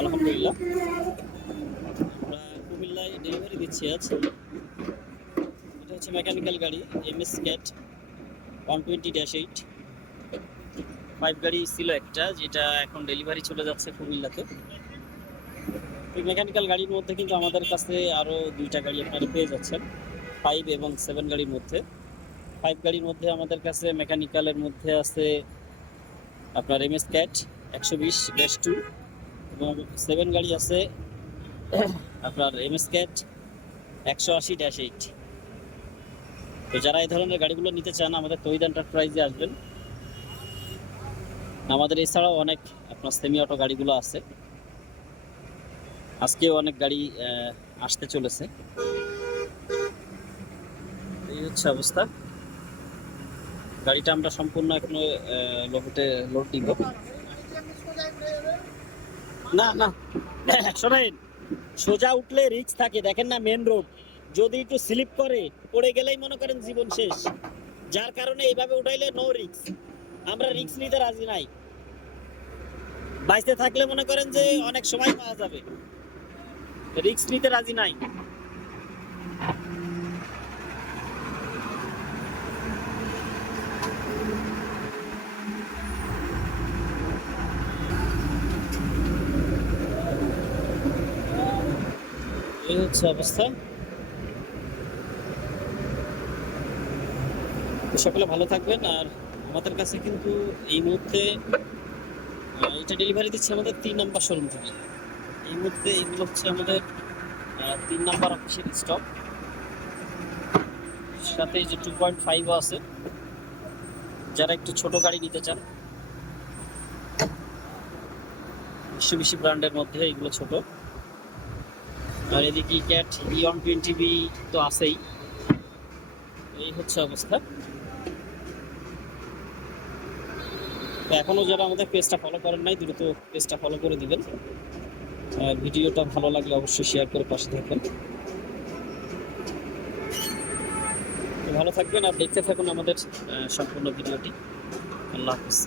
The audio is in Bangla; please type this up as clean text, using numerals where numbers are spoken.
আলহামদুলিল্লাহ, আমরা কুমিল্লায় ডেলিভারি দিচ্ছি আজ। এটা হচ্ছে মেকানিক্যাল গাড়ি MS ক্যাট 120-8। 5 গাড়ি ছিল একটা, যেটা এখন ডেলিভারি চলে যাচ্ছে কুমিল্লাতে। এই মেকানিক্যাল গাড়ির মধ্যে কিন্তু আমাদের কাছে আরও 2টা গাড়ি আপনারা পেয়ে যাচ্ছেন 5 এবং 7 গাড়ির মধ্যে। 5 গাড়ির মধ্যে আমাদের কাছে মেকানিক্যালের মধ্যে আছে আপনার MS ক্যাট 120-2, এবং 7 গাড়ি আছে আপনার MS ক্যাট 180-8। তো যারা এই ধরনের গাড়িগুলো নিতে চান আমাদের তহিদ এন্টারপ্রাইজে আসবেন। আমাদের এছাড়াও অনেক আপনার সেমি অটো গাড়িগুলো আছে, আজকেও অনেক গাড়ি আসতে চলেছে। এই হচ্ছে অবস্থা। গাড়িটা আমরা সম্পূর্ণ এখনো লোড দিব না না। শোনেন, সোজা উঠলে রিস্ক থাকে, দেখেন না মেন রোড, যদি একটু স্লিপ করে পড়ে গেলেই মনে করেন জীবন শেষ। যার কারণে এইভাবে উঠাইলে নো রিস্ক, আমরা রিস্ক নিতে রাজি নাই। বাইসে থাকলে মনে করেন যে অনেক সময় পাওয়া যাবে, রিস্ক নিতে রাজি নাই। এই হচ্ছে অবস্থা। সকলে ভালো থাকবেন। আর আমাদের কাছে কিন্তু এই মুহূর্তে এটা ডেলিভারি দিচ্ছে আমাদের 3 নাম্বার শোরুম থেকে। এই মুহূর্তে এগুলো হচ্ছে আমাদের 3 নাম্বার অফিসের স্টক, সাথে এই যে 2.5 আছে। যারা একটু ছোট গাড়ি নিতে চান, মিশুবিশি ব্র্যান্ডের মধ্যে এগুলো ছোট। আর এদিকে ক্যাট E120B তো আছেই। এই হচ্ছে অবস্থা। তো এখনও যারা আমাদের পেজটা ফলো করেন নাই, দ্রুত পেজটা ফলো করে দিবেন। আর ভিডিওটা ভালো লাগলে অবশ্যই শেয়ার করে পাশে থাকবেন। তো ভালো থাকবেন আর দেখতে থাকুন আমাদের সম্পূর্ণ ভিডিওটি। আল্লাহ হাফিজ।